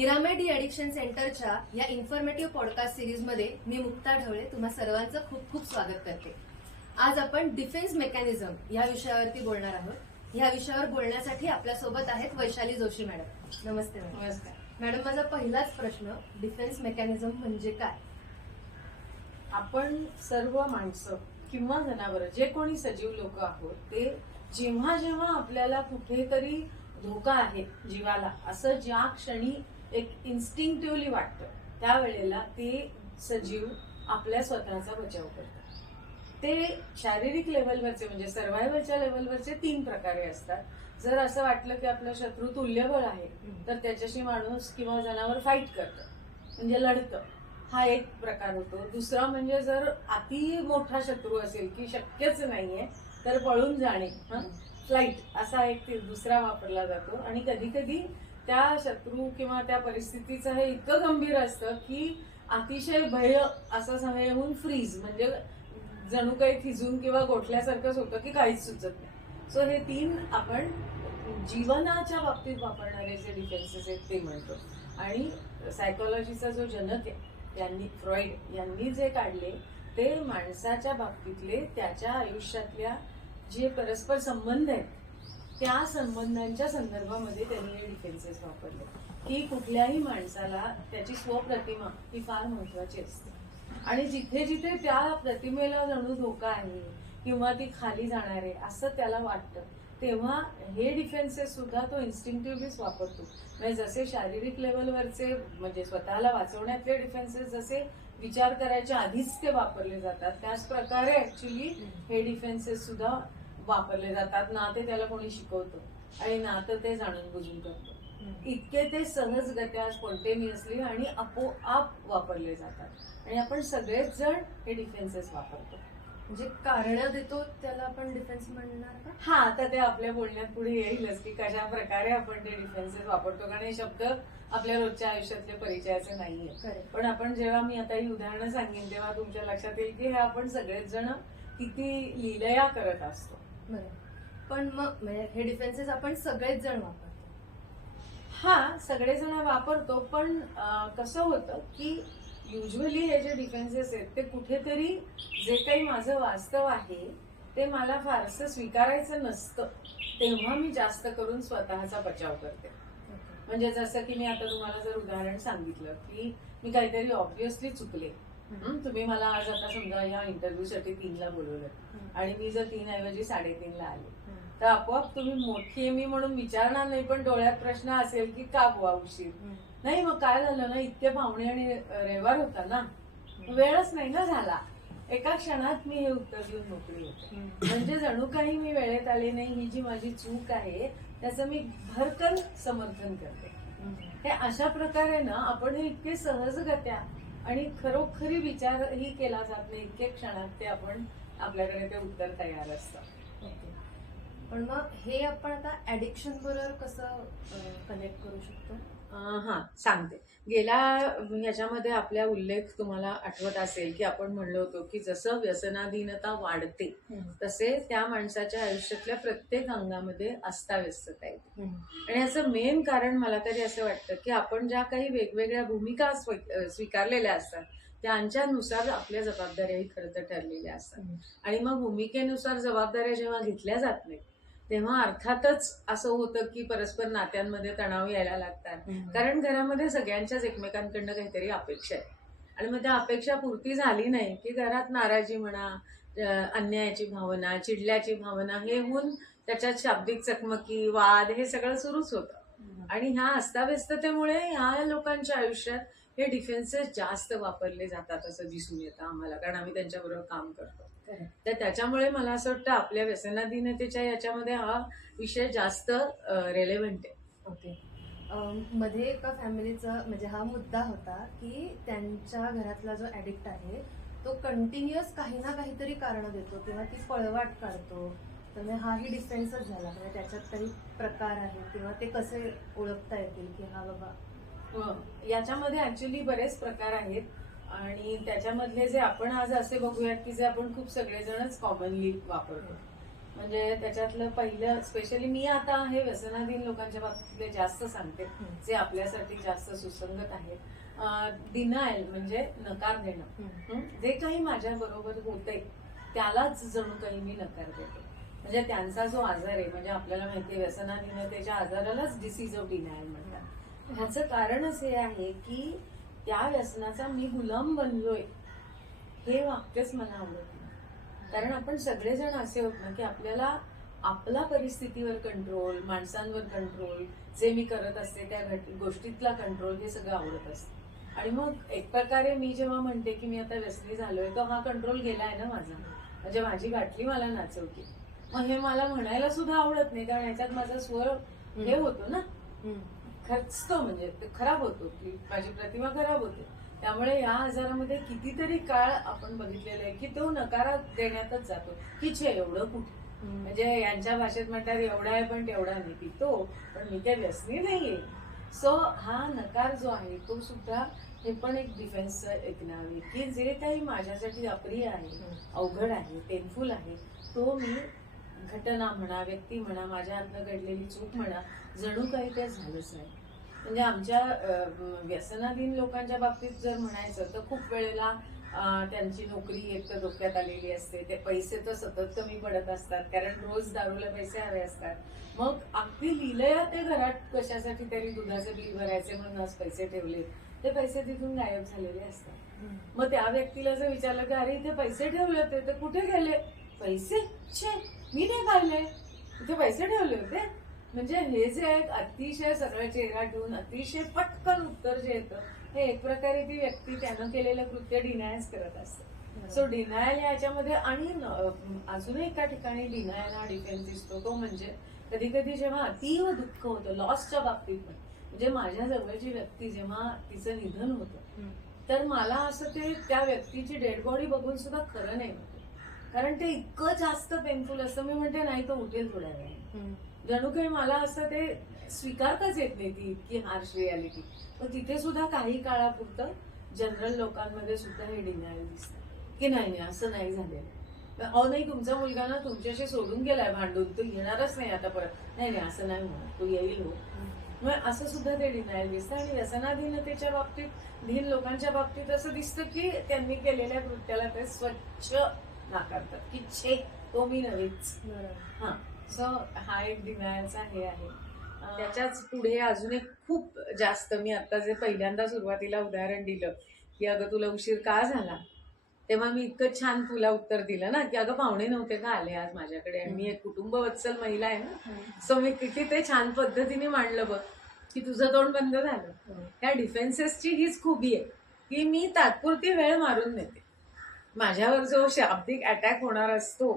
निरामेड D addiction सेंटरच्या या informative podcast सिरीजमध्ये मी मुक्ता ढवळे तुम्हा सर्वांचं खूप खूप स्वागत करते. आज आपण डिफेन्स मेकॅनिझम या विषयावरती बोलणार आहोत. ह्या विषयावर बोलण्यासाठी आपल्यासोबत आहेत वैशाली जोशी मॅडम. नमस्ते मॅडम. नमस्कार. मॅडम माझा पहिलाच प्रश्न डिफेन्स मेकॅनिझम म्हणजे काय? आपण सर्व माणसं किंवा जनावर जे कोणी सजीव लोक आहोत ते जेव्हा जेव्हा आपल्याला कुठेतरी धोका आहे जीवाला असं ज्या क्षणी एक इन्स्टिंक्टिव्हली वाटतं. त्यावेळेला ते सजीव आपल्या स्वतःचा बचाव करतात. ते शारीरिक लेवलवरचे म्हणजे सर्व्हायवलच्या लेवलवरचे तीन प्रकारे असतात. जर असं वाटलं की आपलं शत्रू तुल्यबळ आहे तर त्याच्याशी माणूस किंवा जनावर फाईट करतं. म्हणजे लढतं. हा एक प्रकार होतो. दुसरा म्हणजे जर अति मोठा शत्रू असेल की शक्यच नाहीये तर पळून जाणे फ्लाईट असा एक ते दुसरा वापरला जातो. आणि कधी कधी त्या शत्रू किंवा त्या परिस्थितीचं हे इतकं गंभीर असतं की अतिशय भय असा समय होऊन फ्रीज म्हणजे जणू काही थिजून किंवा गोठल्यासारखंच होतं की काहीच सुचत नाही. सो हे तीन आपण जीवनाच्या बाबतीत वापरणारे जे डिफेन्सेस आहेत ते म्हणतो. आणि सायकोलॉजीचा जो जनक आहे यांनी फ्रॉइड यांनी जे काढले ते माणसाच्या बाबतीतले त्याच्या आयुष्यातल्या जे परस्पर संबंध आहेत त्या संबंधांच्या संदर्भामध्ये त्यांनी हे डिफेन्सेस वापरले. की कुठल्याही माणसाला त्याची स्वप्रतिमा ही फार महत्वाची असते. आणि जिथे जिथे त्या प्रतिमेला जणू धोका आहे किंवा ती खाली जाणार आहे असं त्याला वाटतं तेव्हा हे डिफेन्सेस सुद्धा तो इन्स्टिंक्टिव्हलीच वापरतो. म्हणजे जसे शारीरिक लेवलवरचे म्हणजे स्वतःला वाचवण्यातले डिफेन्सेस जसे विचार करायच्या आधीच ते वापरले जातात त्याच प्रकारे ऍक्च्युली हे डिफेन्सेस सुद्धा वापरले जातात. ना ते त्याला कोणी शिकवतं. आणि ना तर ते जाणून बुजून करतो. इतके ते सहजगत्या स्पॉन्टेनियसली आणि आपोआप वापरले जातात. आणि आपण सगळेच जण हे डिफेन्सेस वापरतो. म्हणजे कारण देतो त्याला आपण डिफेन्स म्हणणार का? हा आता ते आपल्या बोलण्यात पुढे येईलच की कशा प्रकारे आपण ते डिफेन्सेस वापरतो. कारण हे शब्द आपल्या रोजच्या आयुष्यातले परिचयाचे नाहीये. पण आपण जेव्हा मी आता ही उदाहरणं सांगेन तेव्हा तुमच्या लक्षात येईल की हे आपण सगळेच जण किती लिलया करत असतो. पण मग म्हणजे हे डिफेन्सेस आपण सगळेच जण वापरतो. हा सगळेजण वापरतो पण कसं होतं की युजली हे जे डिफेन्सेस आहेत ते कुठेतरी जे काही माझं वास्तव आहे ते मला फारसं स्वीकारायचं नसतं. तेव्हा मी जास्त करून स्वतःचा बचाव करते. म्हणजे जसं की मी आता तुम्हाला जर उदाहरण सांगितलं की मी काहीतरी ऑब्विसली चुकले. तुम्ही मला आज आता समजा या इंटरव्ह्यू साठी तीनला बोलवलं. आणि मी जर तीन ऐवजी साडेतीनला आले तर आपोआप तुम्ही मोठी आहे मी म्हणून विचारणार नाही पण डोळ्यात प्रश्न असेल की का बुवा उशीर? नाही मग काय झालं ना इतके पाहुणे आणि रविवार होता ना. वेळच नाही ना झाला. एका क्षणात मी हे उत्तर देऊन मोकळी होते. म्हणजे जणू काही मी वेळेत आले नाही ही जी माझी चूक आहे त्याचं मी भरकन समर्थन करते. हे अशा प्रकारे ना आपण हे इतके सहजगत्या आणि खरोखरी विचारही केला जात नाही इतके क्षणात ते आपण आपल्याकडे ते उत्तर तयार असतं ओके. पण मग हे आपण आता ऍडिक्शन बरोबर कसं कनेक्ट करू शकतो हा सांगते. गेल्या ह्याच्यामध्ये आपल्या उल्लेख तुम्हाला आठवत असेल की आपण म्हणलो होतो की जसं व्यसनाधीनता वाढते तसे त्या माणसाच्या आयुष्यातल्या प्रत्येक अंगामध्ये अस्ताव्यस्तता येते. आणि याचं मेन कारण मला तरी असं वाटतं की आपण ज्या काही वेगवेगळ्या भूमिका स्वीकारलेल्या असतात त्यांच्यानुसार आपल्या जबाबदाऱ्याही खरं तर ठरलेल्या असतात. आणि मग भूमिकेनुसार जबाबदाऱ्या जेव्हा घेतल्या जात नाही तेव्हा अर्थातच असं होतं की परस्पर नात्यांमध्ये तणाव यायला लागतात. कारण घरामध्ये सगळ्यांच्याच एकमेकांकडनं काहीतरी अपेक्षा आहे. आणि मग त्या अपेक्षा पूर्ती झाली नाही की घरात नाराजी म्हणा अन्यायाची भावना चिडल्याची भावना हे होऊन त्याच्यात शाब्दिक चकमकी वाद हे सगळं सुरूच होतं. आणि ह्या अस्ताव्यस्ततेमुळे ह्या लोकांच्या आयुष्यात हे डिफेन्सेस जास्त वापरले जातात असं दिसून येतं आम्हाला कारण आम्ही त्यांच्याबरोबर काम करतो. तर त्याच्यामुळे मला असं वाटतं आपल्या व्यसनाधीनतेच्या याच्यामध्ये हा विषय जास्त रेलेव्हंट आहे. ओके. मध्ये एका फॅमिलीचा म्हणजे हा मुद्दा होता की त्यांच्या घरातला जो ऍडिक्ट आहे तो कंटिन्युअस काही ना काहीतरी कारण देतो किंवा ती पळवाट काढतो. त्यामुळे हाही डिफेन्सच झाला. म्हणजे त्याच्यात काही प्रकार आहेत किंवा ते कसे ओळखता येतील की हा बाबा. हो. याच्यामध्ये ऍक्च्युली बरेच प्रकार आहेत. आणि त्याच्यामधले जे आपण आज असे बघूयात की जे आपण खूप सगळेजणच कॉमनली वापरतो. म्हणजे त्याच्यातलं पहिलं स्पेशली मी आता हे व्यसनाधीन लोकांच्या बाबतीतले जास्त सांगते जे आपल्यासाठी जास्त सुसंगत आहेत. डिनायल म्हणजे नकार देणं? जे काही माझ्या बरोबर होते त्यालाच जणू काही मी नकार देते. म्हणजे त्यांचा जो आजार आहे म्हणजे आपल्याला माहिती आहे व्यसनाधीनतेच्या आजारालाच डिसीज ऑफ डिनायल म्हणतात. ह्याचं कारणच हे आहे की त्या व्यसनाचा मी गुलाम बनलोय हे वाक्यच मला आवडत कारण आपण सगळेजण असे होत ना की आपल्याला आपला परिस्थितीवर कंट्रोल माणसांवर कंट्रोल जे मी करत असते त्या घट- गोष्टीतला कंट्रोल हे सगळं आवडत असतं. आणि मग एक प्रकारे मी जेव्हा म्हणते की मी आता व्यसनी झालोय तर हा कंट्रोल गेलाय ना माझा. म्हणजे माझी बाटली मला नाचवते. मग हे मला म्हणायला सुद्धा आवडत नाही कारण ह्याच्यात माझा स्वर हे होतो ना. खचतो म्हणजे ते खराब होतो की माझी प्रतिमा खराब होते. त्यामुळे या आजारामध्ये कितीतरी काळ आपण बघितलेलं आहे की तो नकारात देण्यातच जातो. की छे एवढं कुठे? म्हणजे यांच्या भाषेत म्हणतात एवढा आहे पण तेवढा नाही. पितो पण मी काही व्यसनी नाहीये. सो हा नकार जो आहे तो सुद्धा हे पण एक डिफेन्सचं एक नाव आहे की जे काही माझ्यासाठी अप्रिय आहे अवघड आहे पेनफुल आहे तो मी घटना म्हणा व्यक्ती म्हणा माझ्या हातनं घडलेली चूक म्हणा जणू काही ते झालंच नाही. म्हणजे आमच्या व्यसनाधीन लोकांच्या बाबतीत जर म्हणायचं तर खूप वेळेला त्यांची नोकरी एक तर धोक्यात आलेली असते. ते पैसे तर सतत कमी पडत असतात कारण रोज दारूला पैसे हवे असतात. मग अगदी लिहिलंय ते घरात कशासाठी तरी दुधाचे बिल भरायचे म्हणून आज पैसे ठेवले ते पैसे तिथून गायब झालेले असतात. मग त्या व्यक्तीला जर विचारलं की अरे इथे पैसे ठेवले होते? तर कुठे गेले? पैसे? छे मी नाही काढले इथे पैसे ठेवले होते. म्हणजे हे जे एक अतिशय सगळं चेहरा ठेवून अतिशय पटकन उत्तर जे येतं हे एक प्रकारे ती व्यक्ती त्यानं केलेलं कृत्य डिनायच करत असते. सो डिनायल याच्यामध्ये आणि अजूनही एका ठिकाणी डिनायल हा डिफेन्स दिसतो. तो म्हणजे कधी कधी जेव्हा अतीव दुःख होतं लॉसच्या बाबतीत पण म्हणजे माझ्या जवळची व्यक्ती जेव्हा तिचं निधन होतं तर मला असं ते त्या व्यक्तीची डेड बॉडी बघून सुद्धा खरं नाही कारण ते इतकं जास्त पेनफुल असतं मी म्हणते नाही तो उठेल थोड्या वेळाने. जणू काही मला असं ते स्वीकारताच येत नाही ती इतकी हार्श रियालिटी पण तिथे सुद्धा काही काळापुरतं जनरल लोकांमध्ये सुद्धा हे डिनायल दिसतं. की नाही नाही असं नाही झालेलं. अहो नाही तुमचा मुलगा ना तुमच्याशी सोडून गेलाय भांडून. तो येणारच नाही आता परत. नाही नाही असं नाही म्हणत तो येईल हो. मग असं सुद्धा ते डिनायल दिसतं आणि व्यसनाधीनतेच्या बाबतीत धीन लोकांच्या बाबतीत असं दिसतं की त्यांनी केलेल्या कृत्याला ते स्वच्छ नाकारतात. की छे तो मी नव्हेच. हा. सो हा एक डिनायलचा हे आहे. त्याच्याच पुढे अजून एक खूप जास्त मी आता जे पहिल्यांदा सुरुवातीला उदाहरण दिलं की अगं तुला उशीर का झाला? तेव्हा मी इतकं छान तुला उत्तर दिलं ना की अगं पाहुणे नव्हते का आले आज माझ्याकडे? आणि मी एक कुटुंब वत्सल महिला आहे ना सो मी किती ते छान पद्धतीने मांडलं बघ की तुझं तोंड बंद झालं. या डिफेन्सेसची हीच खूबी आहे की मी तात्पुरती वेळ मारून नेते. माझ्यावर जो शाब्दिक अटॅक होणार असतो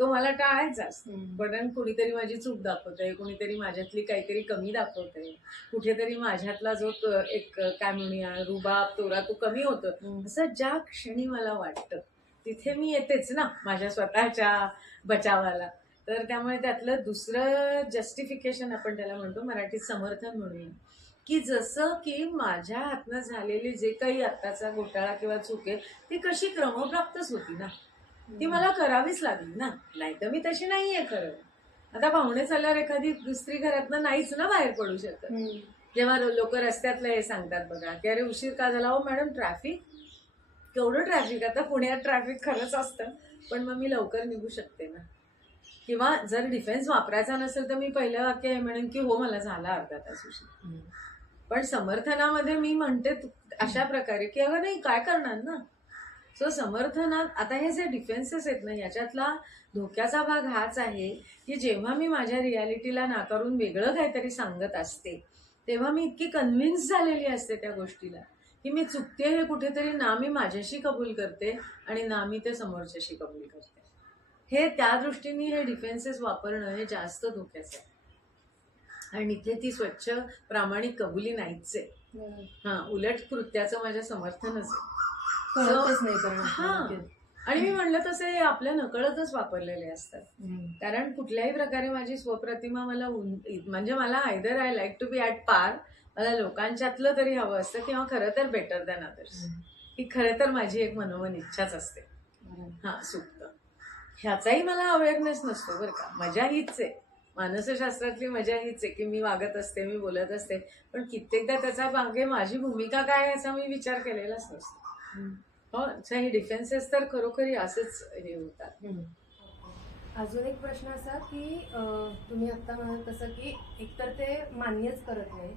तो मला टाळायचा असतो पण कुणीतरी माझी चूक दाखवतंय कुणीतरी माझ्यातली काहीतरी कमी दाखवतंय. कुठेतरी माझ्यातला जो एक काय म्हणूया रुबाब तोरा तो कमी होतो असं ज्या क्षणी मला वाटतं तिथे मी येतेच ना माझ्या स्वतःच्या बचावाला. तर त्यामुळे त्यातलं दुसरं जस्टिफिकेशन आपण त्याला म्हणतो मराठीत समर्थन म्हणूया की जसं की माझ्या हातनं झालेली जे काही आत्ताचा घोटाळा किंवा चूक आहे ती कशी क्रमप्राप्तच होती ना. ती मला करावीच लागली ना. नाही तर मी तशी नाहीये खरं आता पाहुणे चालल्यावर एखादी दुसरी घरातनं नाहीच ना बाहेर पडू शकत. जेव्हा लोक रस्त्यातलं हे सांगतात बघा की अरे उशीर का झाला? हो मॅडम ट्रॅफिक. केवढं ट्रॅफिक? आता पुण्यात ट्रॅफिक खरंच असतं. पण मग मी लवकर निघू शकते ना. किंवा जर डिफेन्स वापरायचा नसेल तर मी पहिलं वाक्य हे म्हणेन की हो मला झाला अर्धा तास उशीर. पण समर्थनामध्ये मी म्हणते अशा प्रकारे की अगं नाही काय करणार ना? सो समर्थनात आता हे जे डिफेन्सेस आहेत ना याच्यातला धोक्याचा भाग हाच आहे की जेव्हा मी माझ्या रियालिटीला नाकारून वेगळं काहीतरी सांगत असते तेव्हा मी इतकी कन्व्हिन्स झालेली असते त्या गोष्टीला की मी चुकते हे कुठेतरी ना मी माझ्याशी कबूल करते आणि ना मी ते समोरच्याशी कबूल करते. हे त्या दृष्टीने हे डिफेन्सेस वापरणं हे जास्त धोक्याचं आहे. आणि इथे ती स्वच्छ प्रामाणिक कबुली नाहीच आहे. हा उलट कृत्याचं माझ्या समर्थनच आहे. कळतच नाही हा. आणि मी म्हणलं तसे आपल्या नकळतच वापरलेले असतात. कारण कुठल्याही प्रकारे माझी स्वप्रतिमा मला उन- म्हणजे मला either I like to be at par मला लोकांच्यातलं तरी हवं असतं किंवा खरं तर बेटर दॅन अदर्स ही खरं तर माझी एक मनोमन इच्छाच असते. हा सुप्त. ह्याचाही मला अवेअरनेस नसतो बरं का. मजा हीच आहे. मानसशास्त्रातली मजा हीच आहे की मी वागत असते मी बोलत असते. पण कित्येकदा त्याचा मागे माझी भूमिका काय आहे याचा मी विचार केलेलाच नसतो. हो. so हे डिफेन्सेस तर खरोखरी असेच हे होतात. अजून एक प्रश्न असा की अं, तुम्ही आता म्हणत तसं की एकतर ते मान्यच करत नाही.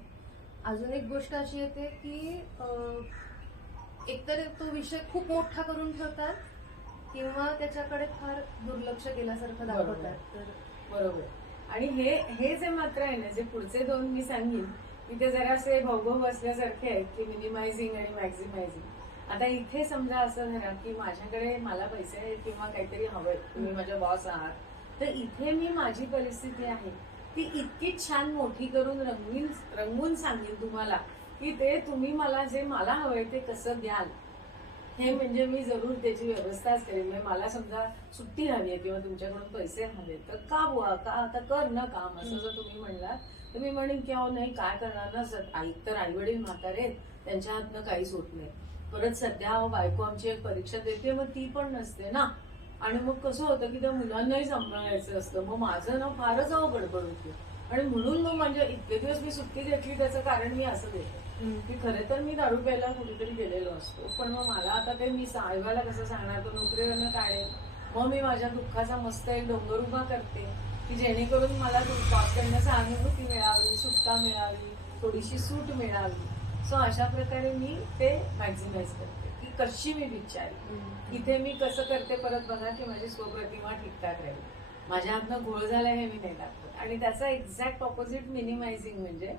अजून एक गोष्ट अशी येते की अं, एकतर तो विषय खूप मोठा करून ठेवतात किंवा त्याच्याकडे फार दुर्लक्ष केल्यासारखं बरोबर. दाखवतात. तर बरोबर. आणि हे हे जे मात्र आहे ना जे पुढचे दोन मी सांगेन की ते जरासे भौभव असल्यासारखे आहेत की मिनिमायझिंग आणि मॅक्झिमायझिंग आता इथे समजा असं धरा की माझ्याकडे मला पैसे किंवा काहीतरी हवंय तुम्ही माझ्या बॉस आहात तर इथे मी माझी परिस्थिती आहे. ती इतकी छान मोठी करून रंगवीन रंगवून सांगेन तुम्हाला की ते तुम्ही मला जे मला हवंय ते कसं द्याल. हे म्हणजे मी जरूर त्याची व्यवस्थाच करेन. म्हणजे मला समजा सुट्टी हवी आहे किंवा तुमच्याकडून पैसे हवे तर का बुवा का आता कर ना काम? असं जर तुम्ही म्हणलात तर मी म्हणेन की अहो नाही काय करणार ना? सर आई तर आई वडील म्हातारे आहेत, त्यांच्या हातनं काहीच होत नाही. परत सध्या बायको आमची एक परीक्षा देते मग ती पण नसते ना. आणि मग कसं होतं की त्या मुलांनाही सांभाळायचं असतं. मग माझं ना फारच अवघड होती. आणि म्हणून मग म्हणजे इतके दिवस मी सुट्टी घेतली त्याचं कारण मी असं देते. की खरे तर मी दारू प्यायला कुठेतरी गेलेलो असतो. पण मग मला आता ते मी साहेबाला कसं सांगणार तो नोकरीवरनं काढेल मग मी माझ्या दुःखाचा मस्त एक डोंगर उभा करते की जेणेकरून मला करण्याचा अनुभूती मिळावी सुटका मिळावी थोडीशी सूट मिळावी सो अशा प्रकारे मी ते मॅक्झिमाइज करते. की कशी मी विचारी इथे मी कसं करते परत बघा की माझी स्वप्रतिमा ठीकठाक राहील. माझ्या हातनं घोळ झाला हे मी नाही दाखवत. आणि त्याचा एक्झॅक्ट ऑपोजिट मिनिमायझिंग म्हणजे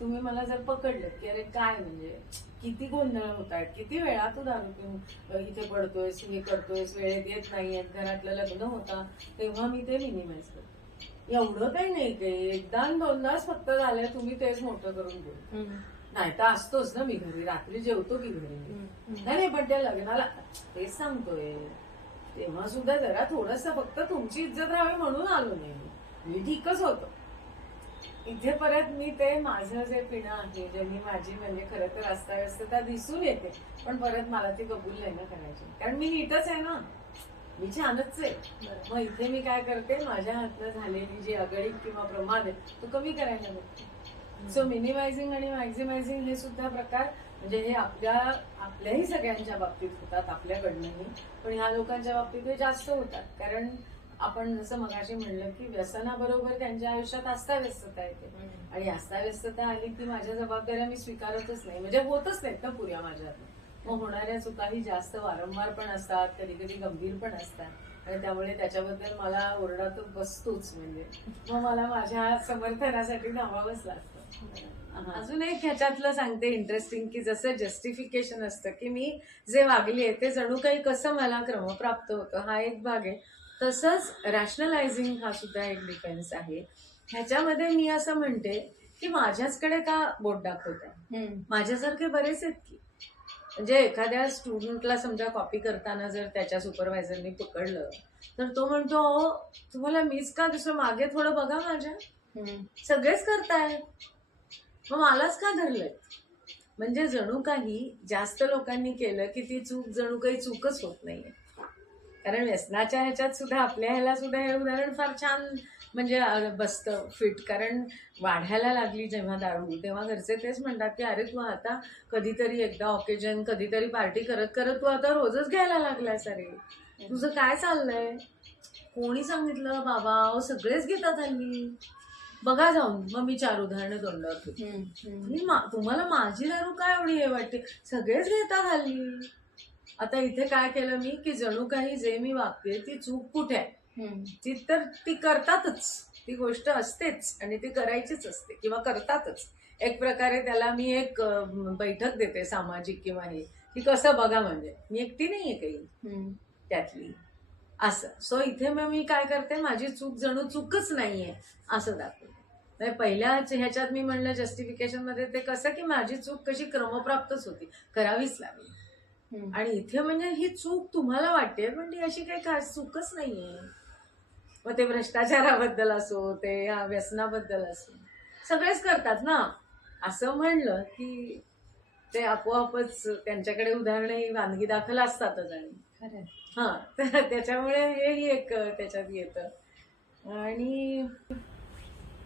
तुम्ही मला जर पकडलं की अरे काय म्हणजे? किती गोंधळ होत आहेत? किती वेळा तू दारू पिऊन इथे पडतोयस हे करतोयस वेळेत येत नाहीयेत घरातलं लग्न होता तेव्हा मी ते मिनिमाइज करते. एवढं काही नाही काही एकदा दोनदाच फक्त झालंय तुम्ही तेच मोठं करून बोल नाही तर असतोच ना मी घरी रात्री जेवतो की घरी. नाही नाही, पण त्या लग्नाला तेच सांगतोय. तेव्हा सुद्धा जरा थोडस फक्त तुमची इज्जत राहावी म्हणून आलो नाही मी. ठीकच होतो. इथे परत मी ते माझं जे पिणं आहे ज्यांनी माझी म्हणजे खरं तर अस्ताव्यस्तता दिसून येते पण परत मला ती कबूल नाही ना करायची. कारण मी नीटच आहे ना. मी छानच आहे. मग इथे मी काय करते माझ्या हातनं झालेली जी अगणित किंवा प्रमाद आहे तो कमी करायला बघते. सो मिनिमायझिंग आणि मॅक्झिमायझिंग हे सुद्धा प्रकार म्हणजे हे आपल्या आपल्याही सगळ्यांच्या बाबतीत होतात आपल्याकडनंही. पण ह्या लोकांच्या बाबतीत हे जास्त होतात. कारण आपण जसं मगाशी म्हणलं की व्यसनाबरोबर त्यांच्या आयुष्यात अस्ताव्यस्तता येते. आणि अस्ताव्यस्तता आली की माझ्या जबाबदाऱ्या मी स्वीकारतच नाही. म्हणजे होतच नाहीत ना पुऱ्या माझ्यात मग होणाऱ्या चुकाही जास्त वारंवार पण असतात कधी कधी गंभीर पण असतात. आणि त्यामुळे त्याच्याबद्दल मला ओरडा तर बसतोच म्हणजे. मग मला माझ्या समर्थनासाठी धावावंच लागतं. अजून एक ह्याच्यातलं सांगते इंटरेस्टिंग की जसं जस्टिफिकेशन असतं की मी जे वागली आहे ते जणू काही कसं मला क्रमप्राप्त होतं हा एक भाग आहे. तसंच रॅशनलायझिंग हा सुद्धा एक डिफेन्स आहे. ह्याच्यामध्ये मी असं म्हणते की माझ्याचकडे का बोट दाखवत आहे? माझ्यासारखे बरेच आहेत की. म्हणजे एखाद्या स्टुडंटला समजा कॉपी करताना जर त्याच्या सुपरवायझरनी पकडलं तर तो म्हणतो तुम्हाला मीच का दुसरं मागे थोडं बघा माझ्या. सगळेच करतायत. मग मलाच का धरलंय? म्हणजे जणू काही जास्त लोकांनी केलं की ती चूक जणू काही चूकच होत नाहीये. कारण व्यसनाच्या ह्याच्यात सुद्धा आपल्या ह्याला सुद्धा हे उदाहरण फार छान म्हणजे बसतं फिट. कारण वाढायला लागली जेव्हा दारू तेव्हा घरचे तेच म्हणतात की अरे तू आता कधीतरी एकदा ऑकेजन कधीतरी पार्टी करत करत तू आता रोजच घ्यायला लागलास अरे. तुझं काय चाललंय? कोणी सांगितलं बाबा सगळेच घेतात हल्ली. बघा जाऊन मग मी चार उदाहरणं तोंडावर ठेवते. मी मा- तुम्हाला माझी दारू काय एवढी हे वाटते? सगळेच घेतात हल्ली आता इथे काय केलं मी की जणू काही जे मी वागते ती चूक कुठे आहे. ती तर ती करतातच. ती गोष्ट असतेच आणि ती करायचीच असते किंवा करतातच. एक प्रकारे त्याला मी एक अं, बैठक देते सामाजिक किंवा हे. की कसं बघा म्हणजे. मी एकटी नाहीये काही. हम्म. त्यातली. असं. सो इथे मग मी काय करते माझी चूक जणू चूकच नाहीये असं दाखवते. म्हणजे पहिल्याच ह्याच्यात मी म्हणलं जस्टिफिकेशनमध्ये ते कसं की माझी चूक कशी क्रमप्राप्तच होती करावीच लागली. आणि इथे म्हणजे ही चूक तुम्हाला वाटते पण ती अशी काही खास चूकच नाहीये. मग ते भ्रष्टाचाराबद्दल असो ते या व्यसनाबद्दल असो सगळेच करतात ना. असं म्हणलं की ते आपोआपच त्यांच्याकडे उदाहरणं ही वानगी दाखल असतातच आणि. हा. तर त्याच्यामुळे हेही एक त्याच्यात येतं. आणि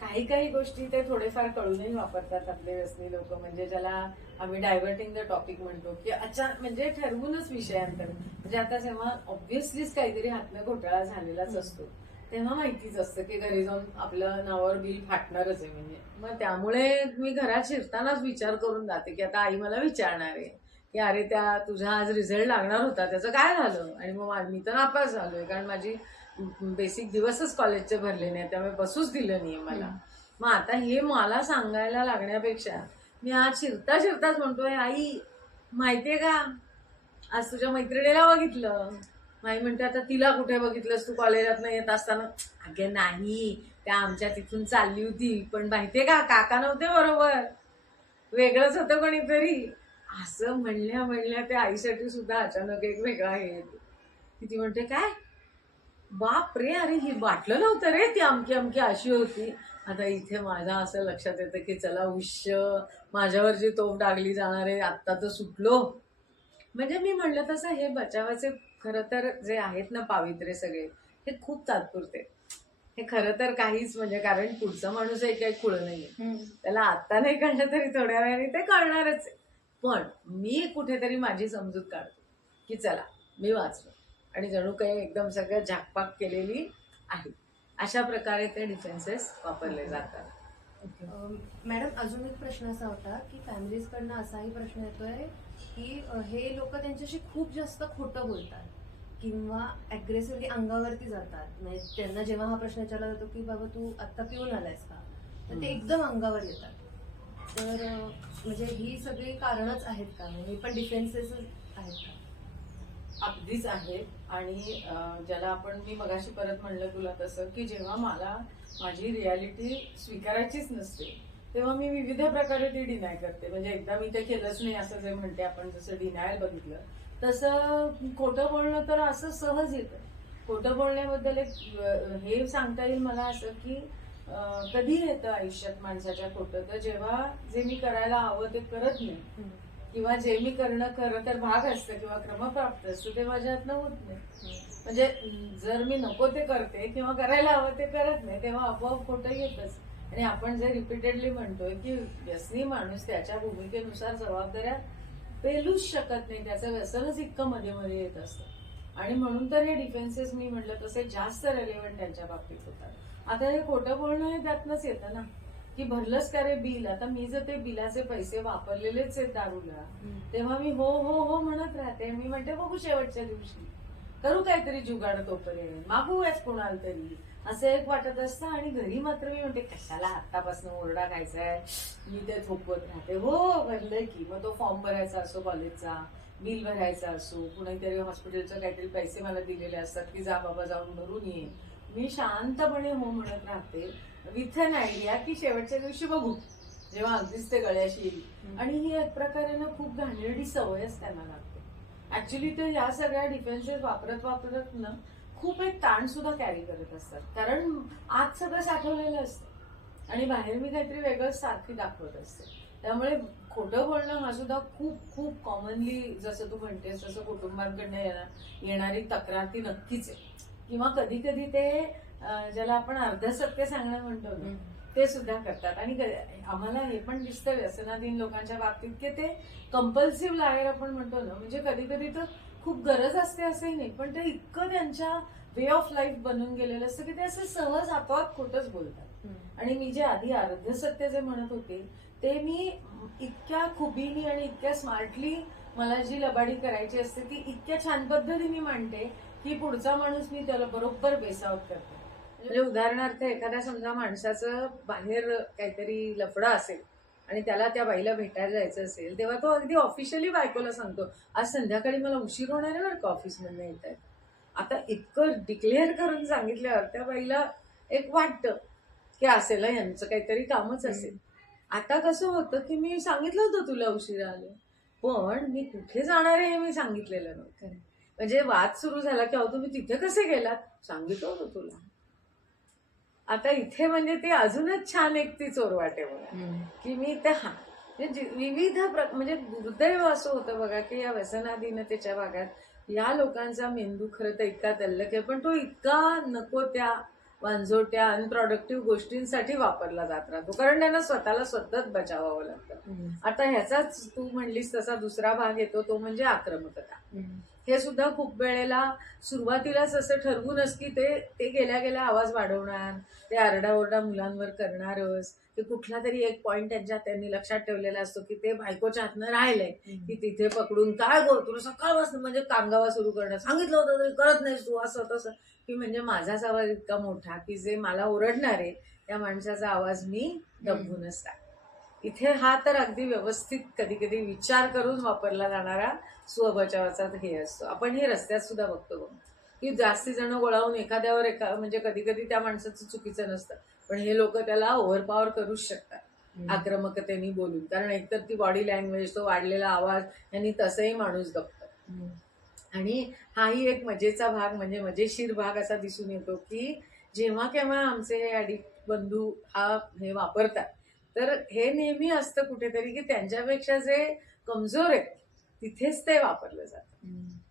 काही काही गोष्टी ते थोडेफार कळूनही वापरतात आपले व्यसनी लोक. म्हणजे ज्याला आम्ही डायव्हर्टिंग द टॉपिक म्हणतो की अचानक म्हणजे ठरवूनच विषयांतर. म्हणजे आता जेव्हा ऑब्व्हियसलीच काहीतरी हातनं घोटाळा झालेलाच असतो तेव्हा माहितीच असतं की घरी जाऊन आपलं नावावर बिल फाटणारच आहे. म्हणजे मग त्यामुळे मी घरात शिरतानाच विचार करून जाते की आता आई मला विचारणार आहे. की अरे त्या तुझा आज रिझल्ट लागणार होता त्याचं काय झालं? आणि मग मा- तर नापास झालोय कारण माझी बेसिक दिवसच कॉलेजचे भरले नाही त्यामुळे बसूच दिलं नाही मला. मग आता हे मला सांगायला लागण्यापेक्षा मी आज शिरता शिरताच म्हणतोय आई माहितीये का? आज तुझ्या मैत्रिणीला बघितलं. माई म्हणते आता तिला कुठे बघितलंस तू कॉलेजात येत असताना? अगे नाही त्या आमच्या तिथून चालली होती पण माहितीये का काका नव्हते बरोबर? वेगळंच होतं कोणीतरी. असं म्हणल्या म्हणल्या त्या आईसाठी सुद्धा अचानक एक वेगळा हे येतो. की ती म्हणते काय? बाप रे अरे ही वाटलं नव्हतं रे ती अमकी अमकी अशी होती. आता इथे माझ्या असं लक्षात येतं की चला उश्य माझ्यावर जी तोफ डागली जाणार आहे आत्ता तर सुटलो. म्हणजे मी म्हणलं तसं हे बचावाचे खरं तर जे आहेत ना पावित्र्य सगळे हे खूप तात्पुरते. हे खरं तर काहीच म्हणजे कारण पुढचा माणूस आहे काही खुळं नाहीये. त्याला आत्ता नाही कळलं तरी थोड्या वेळाने ते कळणारच आहे. पण मी कुठेतरी माझी समजूत काढतो की चला मी वाचलो. आणि जणू काही एकदम सगळं झाकपाक केलेली आहे. अशा प्रकारे ते डिफेन्सेस वापरले जातात. मॅडम अजून एक प्रश्न असा होता की फॅमिलीज कडनं असाही प्रश्न येतोय की हे लोक त्यांच्याशी खूप जास्त खोटं बोलतात किंवा अग्रेसिव्हली अंगावरती जातात. म्हणजे त्यांना जेव्हा हा प्रश्न विचारला जातो की बाबा तू आत्ता पिऊन आलायस का? तर ते. एकदम अंगावर येतात. तर म्हणजे ही सगळी कारणच आहेत का? म्हणजे हे पण डिफेन्सेस आहेत का? अगदीच आहेत. आणि ज्याला आपण मी मगाशी परत म्हणलं तुला तसं की जेव्हा मला माझी रियालिटी स्वीकारायचीच नसते तेव्हा मी विविध प्रकारे ती डिनाय करते. म्हणजे एकदा मी ते केलंच नाही असं जे म्हणते आपण जसं डिनायल बघितलं तसं खोटं बोलणं तर असं सहज येतं. खोटं बोलण्याबद्दल एक हे सांगता येईल मला असं की कधी येतं आयुष्यात माणसाच्या खोटं? तर जेव्हा जे मी करायला हवं ते करत नाही. किंवा जे मी करणं खरं तर भाग असतं किंवा क्रमप्राप्त असतं ते माझ्या हातनं होत नाही. म्हणजे जर मी नको ते करते किंवा करायला हवं ते करत नाही तेव्हा आपोआप खोटं येतच. आणि आपण जे रिपीटेडली म्हणतोय की व्यसनी माणूस त्याच्या भूमिकेनुसार जबाबदाऱ्या पेलूच शकत नाही त्याचं व्यसनच इतकं मध्ये मध्ये येत असतं. आणि म्हणून तर हे डिफेन्सेस मी म्हटलं तसे जास्त रेलिव्हंट त्यांच्या बाबतीत होतात. आता हे खोटं बोलणं हे त्यातनंच येतं ना. की भरलंच का रे बिल? आता मी जर ते बिलाचे पैसे वापरलेलेच आहेत दारूला तेव्हा मी हो हो हो म्हणत राहते. मी म्हणते बघू शेवटच्या दिवशी. करू काहीतरी जुगाड तोपर्यंत. मागूयाच कोणाला तरी. असं एक वाटत असतं आणि घरी मात्र मी म्हणते कशाला आत्तापासून ओरडा खायचाय? मी ते थोपवत राहते. हो भरलंय की. मग तो फॉर्म भरायचा असो कॉलेजचा बिल भरायचा असो कुणीतरी हॉस्पिटलचे काहीतरी पैसे मला दिलेले असतात की जा बाबा जाऊन भरून ये. मी शांतपणे हो म्हणत राहते विथ अन आयडिया की शेवटच्या दिवशी बघू जेव्हा अगदीच ते गळ्याशी येईल. आणि ही एक प्रकारे ना खूप घाणेरडी सवयच त्यांना लागते. ऍक्च्युली ते या सगळ्या डिफेन्सेस वापरत वापरत ना खूप एक ताण सुद्धा कॅरी करत असतात. कारण आत सगळं साठवलेलं असतं. आणि बाहेर मी काहीतरी वेगळंच सारखी दाखवत असते. त्यामुळे खोटं बोलणं हा सुद्धा खूप खूप कॉमनली जसं तू म्हणतेस तसं कुटुंबांकडनं येणार येणारी तक्रार ती नक्कीच आहे. किंवा कधी कधी ते ज्याला आपण अर्ध सत्य सांगणं म्हणतो ना ते सुद्धा करतात. आणि आम्हाला हे पण दिसतं व्यसनाधीन लोकांच्या बाबतीत की ते कंपल्सिव्ह लायर आपण म्हणतो ना म्हणजे कधी कधी तर खूप गरज असते असंही नाही पण ते इतकं त्यांच्या वे ऑफ लाईफ बनून गेलेलं असतं की ते असं सहज आपोआप खोटंच बोलतात. आणि मी जे आधी अर्ध सत्य जे म्हणत होते ते मी इतक्या खुबीनी आणि इतक्या स्मार्टली मला जी लबाडी करायची असते ती इतक्या छान पद्धतीने मांडते की पुढचा माणूस मी त्याला बरोबर बेसावत करते. म्हणजे उदाहरणार्थ एखाद्या समजा माणसाचं बाहेर काहीतरी लफडा असेल आणि त्याला त्या बाईला भेटायला जायचं असेल तेव्हा तो अगदी ऑफिशियली बायकोला सांगतो आज संध्याकाळी मला उशीर होणार आहे बरं का ऑफिसमधनं येत आहे आता इतकं डिक्लेअर करून सांगितल्यावर त्या बाईला एक वाटतं की असेल यांचं काहीतरी कामच असेल. आता कसं होतं की मी सांगितलं होतं तुला उशिरा आले पण मी कुठे जाणार आहे हे मी सांगितलेलं नव्हतं. म्हणजे वाद सुरू झाला की अहो तुम्ही तिथे कसे गेलात? सांगितलं होतं तुला. आता इथे म्हणजे ती अजूनच छान एक ती चोर वाटे मला की मी ते हा म्हणजे विविध प्र म्हणजे दुर्दैव असं होतं बघा की या व्यसनाधीनतेच्या भागात या लोकांचा मेंदू खरं तर इतका तल्लक आहे पण तो इतका नको त्या वांझोट्या अनप्रॉडक्टिव्ह गोष्टींसाठी वापरला जात राहतो. कारण त्यांना स्वतःला स्वतःच बचावावं लागतं. आता ह्याचाच तू म्हणलीस तसा दुसरा भाग येतो तो म्हणजे आक्रमकता. हे सुद्धा खूप वेळेला सुरुवातीलाच असं ठरवूनच की ते ते गेल्या गेल्या आवाज वाढवणार ते आरडाओरडा मुलांवर करणारच ते कुठला तरी एक पॉइंट त्यांच्या त्यांनी लक्षात ठेवलेला असतो की ते बायकोच्या हातनं राहिलंय की तिथे पकडून काय गो तुला सकाळपासून म्हणजे कांगावा सुरू करणं सांगितलं होतं तरी करत नाहीस तू असं तसं. की म्हणजे माझाच आवाज इतका मोठा की जे मला ओरडणार आहे त्या माणसाचा आवाज मी दबवूनच टाक इथे हा तर अगदी व्यवस्थित कधी कधी विचार करून वापरला जाणारा स्वबचावाचा हे असतो. आपण हे रस्त्यात सुद्धा बघतो बघ. की जास्ती जण गोळावून एखाद्यावर एका म्हणजे कधी कधी त्या माणसाचं चुकीचं नसतं. पण हे लोक त्याला ओव्हरपॉवर करूच शकतात. आक्रमकतेने बोलून. कारण एकतर ती बॉडी लँग्वेज तो वाढलेला आवाज यांनी तसंही माणूस बघतो. आणि हाही एक मजेचा भाग म्हणजे मजेशीर भाग असा दिसून येतो की जेव्हा केव्हा आमचे हे ॲडिक्ट बंधू हा हे वापरतात तर हे नेहमी असतं कुठेतरी की त्यांच्यापेक्षा जे कमजोर आहेत तिथेच ते वापरलं जातं.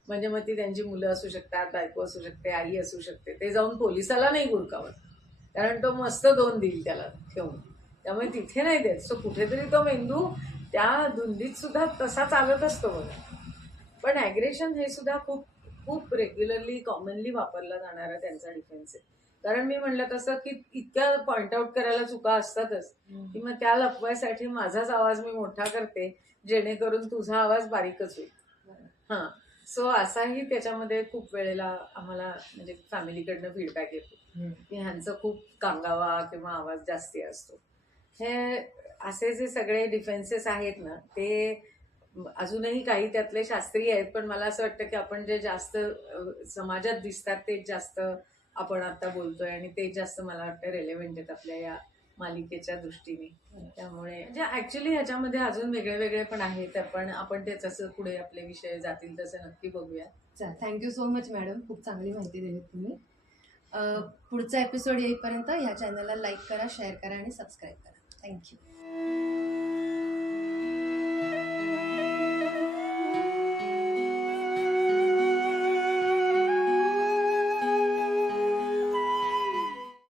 म्हणजे मग ती त्यांची मुलं असू शकतात बायको असू शकते आई असू शकते ते जाऊन पोलिसाला नाही गुरकावत कारण तो मस्त दोन देईल त्याला ठेवून. त्यामुळे तिथे नाही देत. सो कुठेतरी तो मेंदू त्या धुंदीत सुद्धा तसा चालत असतो बघा. पण ॲग्रेशन हे सुद्धा खूप खूप रेग्युलरली कॉमनली वापरला जाणारा त्यांचा डिफेन्स आहे. कारण मी म्हणलं तसं की इतक्या पॉइंट आउट करायला चुका असतातच. की मग त्या लपवायसाठी माझाच आवाज मी मोठा करते जेणेकरून तुझा आवाज बारीकच होईल. हां. सो असाही त्याच्यामध्ये खूप वेळेला आम्हाला म्हणजे फॅमिलीकडनं फीडबॅक येतो. की ह्यांचं खूप कांगावा किंवा आवाज जास्ती असतो. हे असे जे सगळे डिफेन्सेस आहेत ना ते अजूनही काही त्यातले शास्त्रीय आहेत पण मला असं वाटतं की आपण जे जास्त समाजात दिसतात तेच जास्त आपण आता बोलतोय आणि ते जास्त मला वाटतं रेलेव्हेंट आहेत आपल्या या मालिकेच्या दृष्टीने. त्यामुळे म्हणजे ऍक्च्युली ह्याच्यामध्ये अजून वेगळे वेगळे पण आहेत पण आपण ते जसं पुढे आपले विषय जातील तसं नक्की बघूया. थँक्यू सो मच मॅडम खूप चांगली माहिती दिली तुम्ही. पुढचा एपिसोड येईपर्यंत ह्या चॅनलला लाईक करा शेअर करा आणि सबस्क्राईब करा. थँक्यू